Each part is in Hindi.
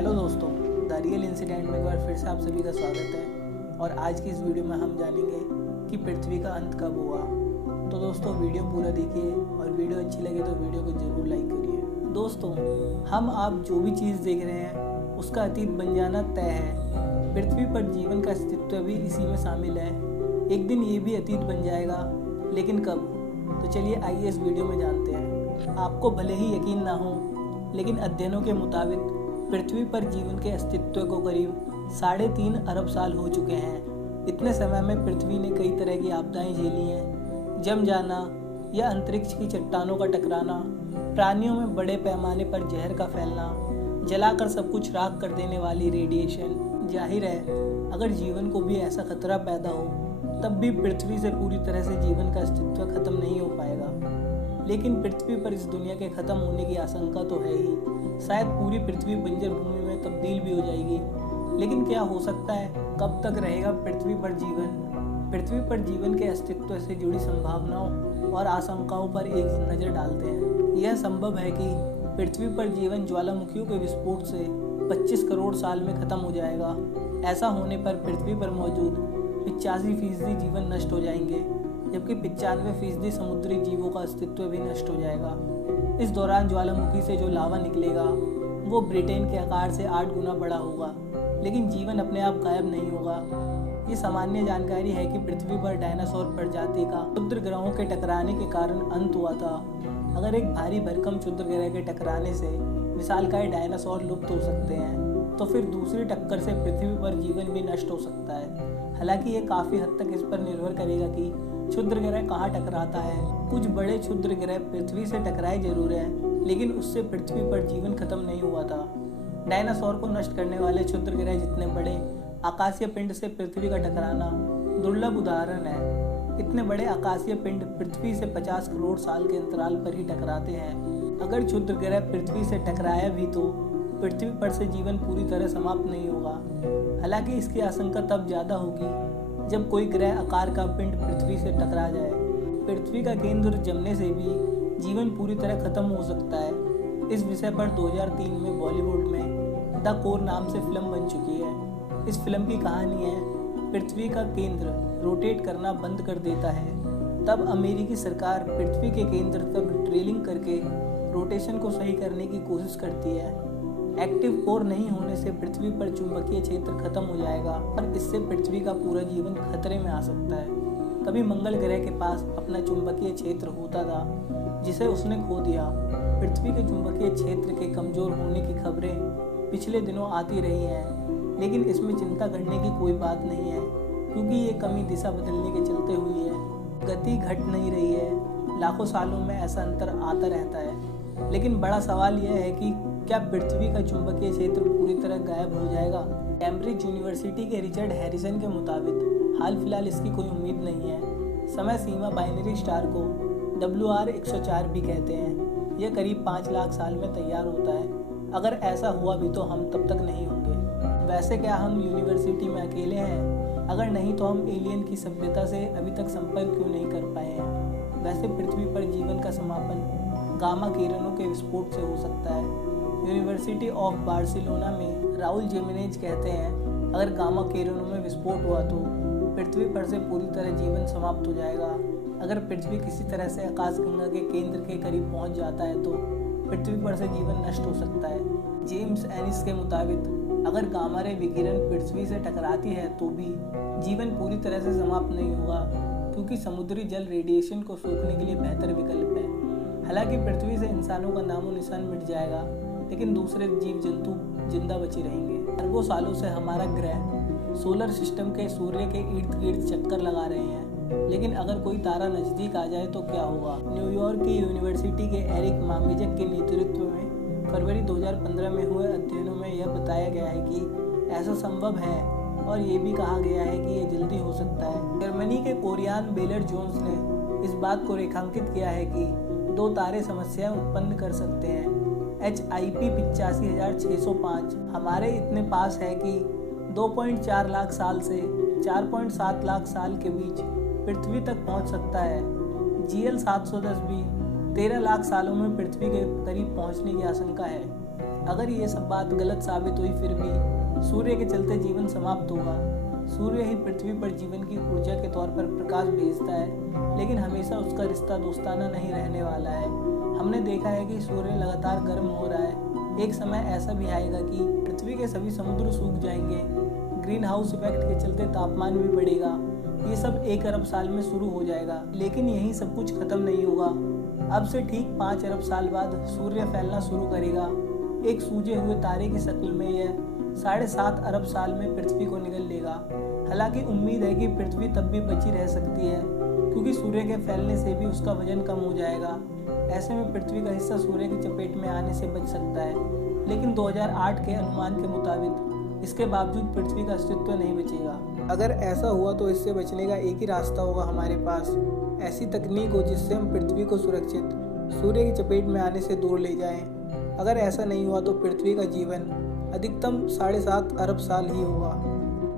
हेलो दोस्तों, द रियल इंसिडेंट में एक बार फिर से आप सभी का स्वागत है। और आज की इस वीडियो में हम जानेंगे कि पृथ्वी का अंत कब हुआ। तो दोस्तों वीडियो पूरा देखिए और वीडियो अच्छी लगे तो वीडियो को ज़रूर लाइक करिए। दोस्तों हम आप जो भी चीज़ देख रहे हैं उसका अतीत बन जाना तय है। पृथ्वी पर जीवन का अस्तित्व भी इसी में शामिल है। एक दिन ये भी अतीत बन जाएगा, लेकिन कब? तो चलिए आइए इस वीडियो में जानते हैं। आपको भले ही यकीन ना हो, लेकिन अध्ययनों के मुताबिक पृथ्वी पर जीवन के अस्तित्व को करीब 3.5 अरब साल हो चुके हैं। इतने समय में पृथ्वी ने कई तरह की आपदाएं झेली हैं। जम जाना या अंतरिक्ष की चट्टानों का टकराना, प्राणियों में बड़े पैमाने पर जहर का फैलना, जलाकर सब कुछ राख कर देने वाली रेडिएशन। जाहिर है अगर जीवन को भी ऐसा खतरा पैदा हो तब भी पृथ्वी से पूरी तरह से जीवन का अस्तित्व खत्म नहीं हो पाएगा। लेकिन पृथ्वी पर इस दुनिया के खत्म होने की आशंका तो है ही। शायद पूरी पृथ्वी बंजर भूमि में तब्दील भी हो जाएगी। लेकिन क्या हो सकता है? कब तक रहेगा पृथ्वी पर जीवन? पृथ्वी पर जीवन के अस्तित्व से जुड़ी संभावनाओं और आशंकाओं पर एक नज़र डालते हैं। यह संभव है कि पृथ्वी पर जीवन ज्वालामुखियों के विस्फोट से 25 करोड़ साल में खत्म हो जाएगा। ऐसा होने पर पृथ्वी पर मौजूद 85% जीवन नष्ट हो जाएंगे, जबकि 95% समुद्री जीवों का अस्तित्व भी नष्ट हो जाएगा। इस दौरान ज्वालामुखी से जो लावा निकलेगा वो ब्रिटेन के आकार से 8 गुना बड़ा होगा, लेकिन जीवन अपने आप गायब नहीं होगा। ये सामान्य जानकारी है कि पृथ्वी पर डायनासोर प्रजाति का क्षुद्र ग्रहों के टकराने के कारण अंत हुआ था। अगर एक भारी भरकम क्षुद्र ग्रह के टकराने से विशालकाय डायनासोर लुप्त हो सकते हैं, तो फिर दूसरी टक्कर से पृथ्वी पर जीवन भी नष्ट हो सकता है। हालांकि ये काफ़ी हद तक इस पर निर्भर करेगा कि क्षुद्र ग्रह कहाँ टकराता है। कुछ बड़े क्षुद्र ग्रह पृथ्वी से टकराए जरूर हैं, लेकिन उससे पृथ्वी पर जीवन खत्म नहीं हुआ था। डायनासोर को नष्ट करने वाले क्षुद्र ग्रह जितने बड़े आकाशीय पिंड से पृथ्वी का टकराना दुर्लभ उदाहरण है। इतने बड़े आकाशीय पिंड पृथ्वी से 50 करोड़ साल के अंतराल पर ही टकराते हैं। अगर क्षुद्र ग्रह पृथ्वी से टकराया भी तो पृथ्वी पर से जीवन पूरी तरह समाप्त नहीं होगा। हालांकि इसकी आशंका तब ज़्यादा होगी जब कोई ग्रह आकार का पिंड पृथ्वी से टकरा जाए। पृथ्वी का केंद्र जमने से भी जीवन पूरी तरह खत्म हो सकता है। इस विषय पर 2003 में बॉलीवुड में द कोर नाम से फिल्म बन चुकी है। इस फिल्म की कहानी है पृथ्वी का केंद्र रोटेट करना बंद कर देता है। तब अमेरिकी सरकार पृथ्वी के केंद्र तक ड्रिलिंग करके रोटेशन को सही करने की कोशिश करती है। एक्टिव कोर नहीं होने से पृथ्वी पर चुंबकीय क्षेत्र खत्म हो जाएगा और इससे पृथ्वी का पूरा जीवन खतरे में आ सकता है। कभी मंगल ग्रह के पास अपना चुंबकीय क्षेत्र होता था, जिसे उसने खो दिया। पृथ्वी के चुंबकीय क्षेत्र के कमजोर होने की खबरें पिछले दिनों आती रही हैं, लेकिन इसमें चिंता करने की कोई बात नहीं है, क्योंकि ये कमी दिशा बदलने के चलते हुई है। गति घट नहीं रही है। लाखों सालों में ऐसा अंतर आता रहता है। लेकिन बड़ा सवाल यह है कि क्या पृथ्वी का चुंबकीय क्षेत्र पूरी तरह गायब हो जाएगा? कैम्ब्रिज यूनिवर्सिटी के रिचर्ड हैरिसन के मुताबिक हाल फिलहाल इसकी कोई उम्मीद नहीं है। समय सीमा बाइनरी स्टार को WR104 भी कहते हैं। यह करीब 5 लाख साल में तैयार होता है। अगर ऐसा हुआ भी तो हम तब तक नहीं होंगे। वैसे क्या हम यूनिवर्सिटी में अकेले हैं? अगर नहीं तो हम एलियन की सभ्यता से अभी तक संपर्क क्यों नहीं कर पाए हैं? वैसे पृथ्वी पर जीवन का समापन गामा किरणों के विस्फोट से हो सकता है। यूनिवर्सिटी ऑफ बार्सिलोना में राउल जिमेनेज कहते हैं, अगर गामा किरणों में विस्फोट हुआ तो पृथ्वी पर से पूरी तरह जीवन समाप्त हो जाएगा। अगर पृथ्वी किसी तरह से आकाशगंगा के केंद्र के करीब पहुंच जाता है तो पृथ्वी पर से जीवन नष्ट हो सकता है। जेम्स एनिस के मुताबिक अगर गामा रे विकिरण पृथ्वी से टकराती है तो भी जीवन पूरी तरह से समाप्त नहीं होगा, क्योंकि समुद्री जल रेडिएशन को सोखने के लिए बेहतर विकल्प है। हालांकि पृथ्वी से इंसानों का नामो निशान मिट जाएगा, लेकिन दूसरे जीव जंतु जिंदा बचे रहेंगे। अरबों सालों से हमारा ग्रह सोलर सिस्टम के सूर्य के इर्द गिर्द चक्कर लगा रहे हैं, लेकिन अगर कोई तारा नज़दीक आ जाए तो क्या होगा? न्यूयॉर्क की यूनिवर्सिटी के एरिक मामिजक के नेतृत्व में फरवरी 2015 में हुए अध्ययनों में यह बताया गया है कि ऐसा संभव है, और ये भी कहा गया है कि यह जल्दी हो सकता है। जर्मनी के कोरियान बेलर जोन्स ने इस बात को रेखांकित किया है कि 2 तारे समस्याएं उत्पन्न कर सकते हैं। HIP 85,605 हमारे इतने पास है कि 2.4 लाख साल से 4.7 लाख साल के बीच पृथ्वी तक पहुंच सकता है। GL 710 भी 13 लाख सालों में पृथ्वी के करीब पहुंचने की आशंका है। अगर ये सब बात गलत साबित हुई फिर भी सूर्य के चलते जीवन समाप्त होगा। सूर्य ही पृथ्वी पर जीवन की ऊर्जा के तौर पर प्रकाश भेजता है, लेकिन हमेशा उसका रिश्ता दोस्ताना नहीं रहने वाला है। हमने देखा है कि सूर्य लगातार गर्म हो रहा है। एक समय ऐसा भी आएगा कि पृथ्वी के सभी समुद्र सूख जाएंगे, ग्रीन हाउस इफेक्ट के चलते तापमान भी बढ़ेगा। ये सब 1 अरब साल में शुरू हो जाएगा, लेकिन यही सब कुछ खत्म नहीं होगा। अब से ठीक 5 अरब साल बाद सूर्य फैलना शुरू करेगा। एक सूजे हुए तारे की शक्ल में यह 7.5 अरब साल में पृथ्वी को निगल लेगा। हालांकि उम्मीद है कि पृथ्वी तब भी बची रह सकती है, क्योंकि सूर्य के फैलने से भी उसका वजन कम हो जाएगा। ऐसे में पृथ्वी का हिस्सा सूर्य की चपेट में आने से बच सकता है, लेकिन 2008 के अनुमान के मुताबिक इसके बावजूद पृथ्वी का अस्तित्व नहीं बचेगा। अगर ऐसा हुआ तो इससे बचने का एक ही रास्ता होगा हमारे पास। ऐसी तकनीक हो जिससे हम पृथ्वी को सुरक्षित सूर्य की चपेट में आने से दूर ले जाएं। अगर ऐसा नहीं हुआ तो पृथ्वी का जीवन अधिकतम 7.5 अरब साल ही होगा।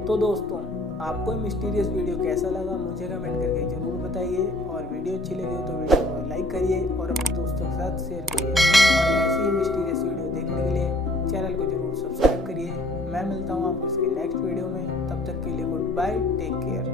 तो दोस्तों, आपको मिस्टीरियस वीडियो कैसा लगा मुझे कमेंट करके ज़रूर बताइए, और वीडियो अच्छी लगी हो तो वीडियो को लाइक करिए और अपने दोस्तों के साथ शेयर करिए। और ऐसी ही मिस्टीरियस वीडियो देखने के लिए चैनल को जरूर सब्सक्राइब करिए। मैं मिलता हूँ आपको इसके नेक्स्ट वीडियो में। तब तक के लिए गुड बाय, टेक केयर।